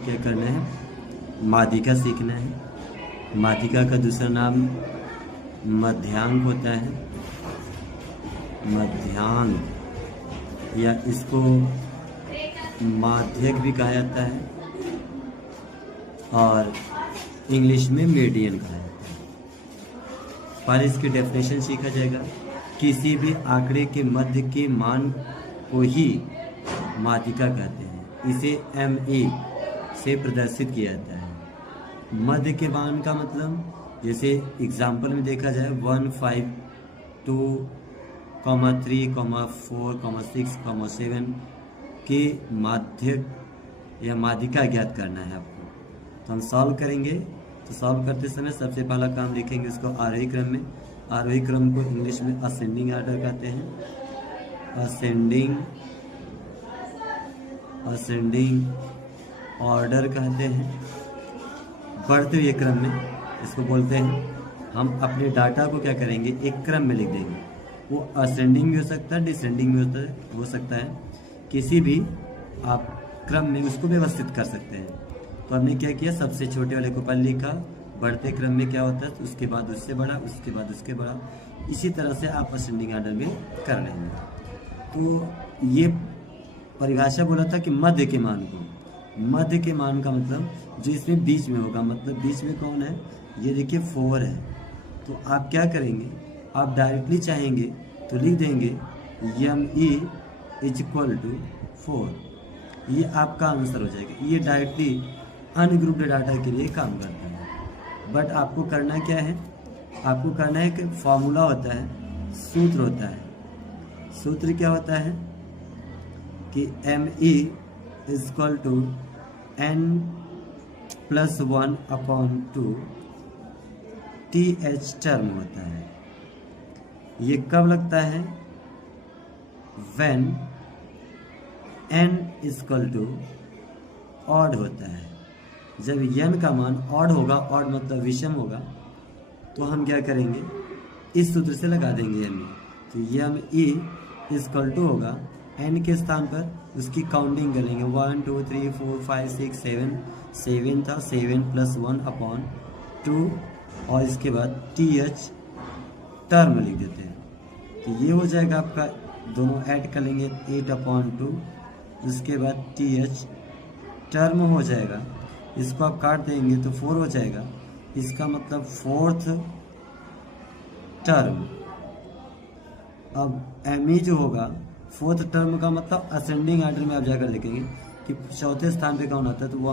क्या करना है, माध्यिका सीखना है। माध्यिका का दूसरा नाम मध्यांक होता है। मध्यांक या इसको माध्यक भी कहा जाता है और इंग्लिश में मीडियन कहा जाता है। पर इसकी डेफिनेशन सीखा जाएगा। किसी भी आंकड़े के मध्य के मान को ही माध्यिका कहते हैं। इसे ME से प्रदर्शित किया जाता है। मध्य के मान का मतलब जैसे एग्जाम्पल में देखा जाए 1, 5, 2, 3, 4, 6, 7 के माध्यक या माध्यिका ज्ञात करना है आपको। तो हम सॉल्व करेंगे। तो सॉल्व करते समय सबसे पहला काम लिखेंगे इसको आरोही क्रम में। आरोही क्रम को इंग्लिश में असेंडिंग ऑर्डर कहते हैं। असेंडिंग ऑर्डर कहते हैं। बढ़ते हुए क्रम में इसको बोलते हैं। हम अपने डाटा को क्या करेंगे, एक क्रम में लिख देंगे। वो असेंडिंग भी हो सकता है, डिसेंडिंग भी हो सकता है। किसी भी आप क्रम में उसको व्यवस्थित कर सकते हैं। तो हमने क्या किया, सबसे छोटे वाले को पहले लिखा। बढ़ते क्रम में क्या होता है, तो उसके बाद उससे बड़ा, उसके बाद उसके बड़ा। इसी तरह से आप असेंडिंग ऑर्डर में कर लेंगे। तो ये परिभाषा बोला था कि मध्य के मान को। मध्य के मान का मतलब जो इसमें बीच में होगा, मतलब बीच में कौन है, ये देखिए 4 है। तो आप क्या करेंगे, आप डायरेक्टली चाहेंगे तो लिख देंगे ME = 4। ये आपका आंसर हो जाएगा। ये डायरेक्टली अनग्रुप्ड डाटा के लिए काम करता है। बट आपको करना क्या है, आपको करना है कि फॉर्मूला होता है, सूत्र होता है। सूत्र क्या होता है कि ME = n+1/2 TH टर्म होता है। ये कब लगता है, when n = ऑड होता है। जब n का मान ऑड होगा, ऑड मतलब विषम होगा, तो हम क्या करेंगे, इस सूत्र से लगा देंगे ME। तो ME = होगा n के स्थान पर उसकी काउंटिंग करेंगे 1, 2, 3, 4, 5, 6, 7 था, 7 + 1/2 और इसके बाद TH टर्म लिख देते हैं। तो ये हो जाएगा आपका, दोनों ऐड कर लेंगे 8/2, उसके बाद TH टर्म हो जाएगा। इसको आप काट देंगे तो 4 हो जाएगा। इसका मतलब 4th टर्म। अब ME जो होगा 4th टर्म का मतलब असेंडिंग ऑर्डर में आप जाकर लिखेंगे कि चौथे स्थान पे कौन आता है, तो वो